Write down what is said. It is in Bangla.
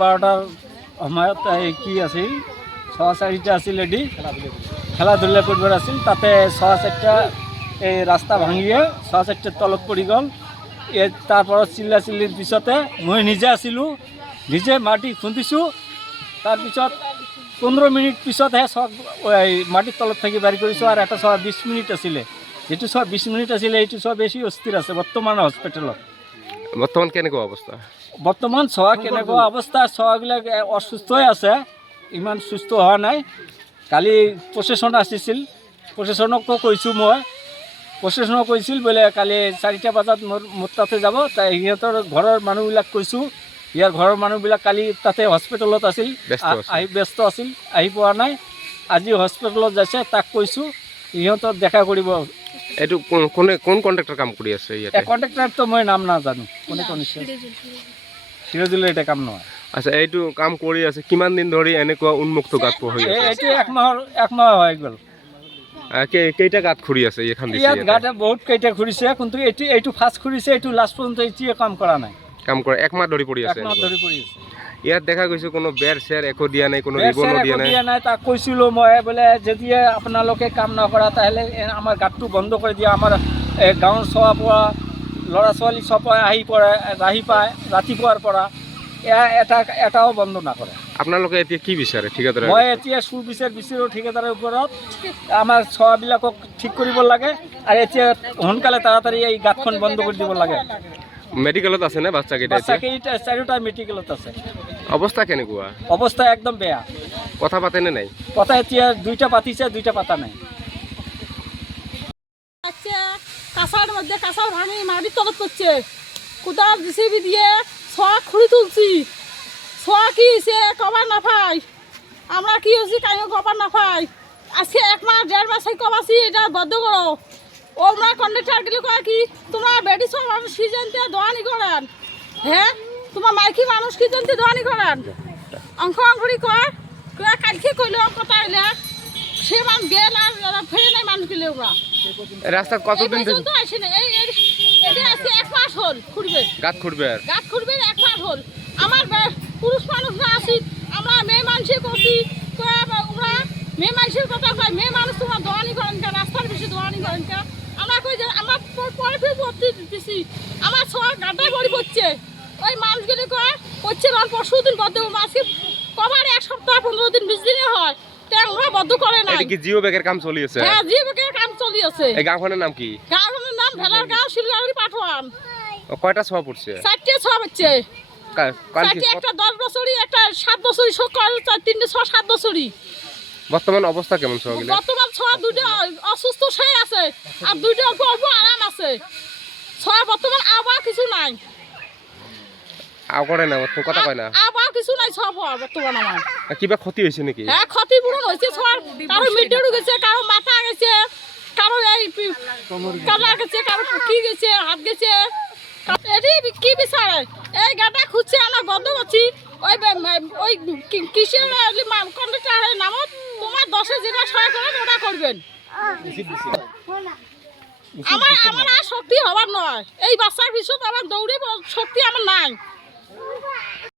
বারোটার সময়ত কি আছিল 6-4টা আছিল রেডি খেলা-ধূলা করবার আছিল তাতে 6-4টা এই রাস্তা ভাঙিয়ে 6-4টা তলত পড়ি গল তারপর চিল্লির পিছতে মই নিজে আছিলো নিজে মাটি খুন্দিছো তাৰপিছত 15 মিনিট পিছতহে সব মাটির তলত থেকে বাড়ি করেছো আর একটা 20 মিনিট আসলে যেটু 20 মিনিট আসলে এইটু বেশি অস্থির আছে বর্তমান হসপিটালত বর্তমান কেনেকুৱা অবস্থা বর্তমান কেনেকুৱা অবস্থা সববিলাক অসুস্থ হয়ে আছে ইমান সুস্থ হওয়া নাই কালি প্রশাসন আসিছিল প্রশাসনকো কৈছো মই প্রশাসনক কৈছিল বলে কালি 4টা বজাত মোৰ তাতে যাব তাই সিহঁতৰ ঘৰৰ মানুহবিলাক কৈছো ইয়াৰ ঘৰৰ মানুহবিলাক কালি তাতে হস্পিটালত আছিল ব্যস্ত আছিল আহি পোৱা নাই আজি হস্পিটালত যাইছে তাক কৈছো ইহঁতৰ দেখা কৰিব এটু কোন কন্ট্রাক্টর কাম কৰি আছে ইয়াতে কন্ট্রাক্টর তো মই নাম না জানো কোনে কোনিছে সিরাজুল এটা কাম নহয় আচ্ছা এইটু কাম কৰি আছে কিমান দিন ধৰি এনেকুৱা উন্মুক্ত গাঁত হৈ আছে এটি এক মাহ হৈ গল কেইটা গাঁত খুৰি আছে এখান দিছে ইয়াত গাঁতে বহুত কেইটা খুৰিছে কিন্তু এইটু ফাস্ট খুৰিছে এইটু লাস্ট পর্যন্ত এটি কাম কৰা নাই কাম কৰে এক মাহ ধৰি পৰি আছে এক মাহ ধৰি পৰি আছে ইয়াত দেখা গৈছে কোনো বেৰ চেৰ একো দিয়া নাই কোনো ৰিবনো দিয়া নাই তাক কৈছিলো মই বলে যদি আপোনালোকে কাম নকৰা তাহলে আমাৰ গাঁতটো বন্ধ কৰি দিয়া আমাৰ গাঁৱৰ পৰা ল'ৰা ছোৱালী সব আহি পৰে ৰাতিপুৱাৰ পৰা এটাও বন্ধ নকৰে আপোনালোকে এতিয়া কি বিচাৰে ঠিকাদাৰ মই এতিয়া বিচাৰো ঠিকাদাৰৰ ওপৰত আমাৰ বিলাকক ঠিক কৰিব লাগে আৰু এতিয়া সোনকালে তাড়াতাড়ি এই গাঁতখন বন্ধ কৰি দিব লাগে মেডিকেলত আছে না বাচ্চাকেইটা চাৰিটা মেডিকেলত আছে অৱস্থা কেনেকুৱা অৱস্থা একদম বেয়া কথা পাতে নে নাই কথা এতিয়া দুইটা পাতিছে দুইটা পাতা নাই আচ্ছা কাঁচার মধ্যে কাঁচা ভাঙি মাটির তলত করছে কোদাল জিসিবি দিয়ে ছোয়া খুঁড়ি তুলছি ছোয়া কি হয়েছে কবার না পাই আমরা কি হয়েছি কাইও কবার না পাই আজকে 1 মাস 1.5 মাস কবাছি এটা বদ্ধ করো ওরা কন্ডাক্টর গেলে কয় কি তোমরা বেডি সব মানুষ কি জানতে দোয়ানি করেন হ্যাঁ তোমার মাইকি মানুষ কি জানতে দোয়ানি করেন অঙ্করি কর কালকে কইল কথা হইলে সে মান গেল আর ফেরে নাই মানুষ গেলে ওরা রাস্তা কতদিন তো আসে না এটা আছে 1 মাস হল খুঁড়বে গাঁত খুঁড়বে 1 মাস হল আমার পুরুষ মানুষ না আসি আমরা মেয়ে মানুষে করছি ওরা মেয়ে মানুষের কথা কয় মেয়ে মানুষ তোমার দোয়ানি করেন কা রাস্তার বেশি দোয়ানি করেন কা আমরা কই যে আমরা পরে ফির ভর্তি দিছি আমার ছোয়া গাড্ডায় ভরি পড়ছে ওই মানুষগুলি কয় পড়ছে আর পরশু দিন বদ্ধ মাসে কবার 1 সপ্তাহ 15 দিন 20 দিনে হয় আমরা বদ্ধ করে না এটা কি জিও ব্যাগের কাম চলি আছে হ্যাঁ জিও ব্যাগের কাম চলি আছে এই গাঁওখনের নাম কি গাঁওখনের নাম ভেলার গাঁও শিলগাড়ি পাঠওয়ান ও কয়টা ছোঁয়া পড়ছে? 4টে ছোঁয়া হচ্ছে। কাল কি 4টে, একটা 10 বছরই, একটা 7 বছরই, সকাল 3টে ছোঁয়া 7 বছরই। বর্তমান অবস্থা কেমন ছোঁয়াগুলো? বর্তমান ছোঁয়া 2টা অসুস্থ সেই আছে, আর 2টা অল্প অল্প আরাম আছে। ছোঁয়া বর্তমান আবার কিছু নাই, করে না কথা কয় না। আবার কিছু নাই ছোঁয়া পাওয়া বর্তমান আমার। কিবা ক্ষতি হয়েছে নাকি? হ্যাঁ, ক্ষতিপূরণ হয়েছে ছোঁয়ার। কারো মিটেরও গেছে, কারো মাথা গেছে, কারো এই কালা গেছে, কারো কি গেছে, হাত গেছে। এটি কি বিচারে এই গাটা খুঁজছে, আমরা গন্ধ পাচ্ছি। ওই কিসের কন্ট্রাক্টরের নামত তোমার 10-এ যেটা সহায় করেন ওটা করবেন। আমার আর শক্তি হবার নয়, এই বাচ্চার পিছনে আমার দৌড়ে শক্তি আমার নাই।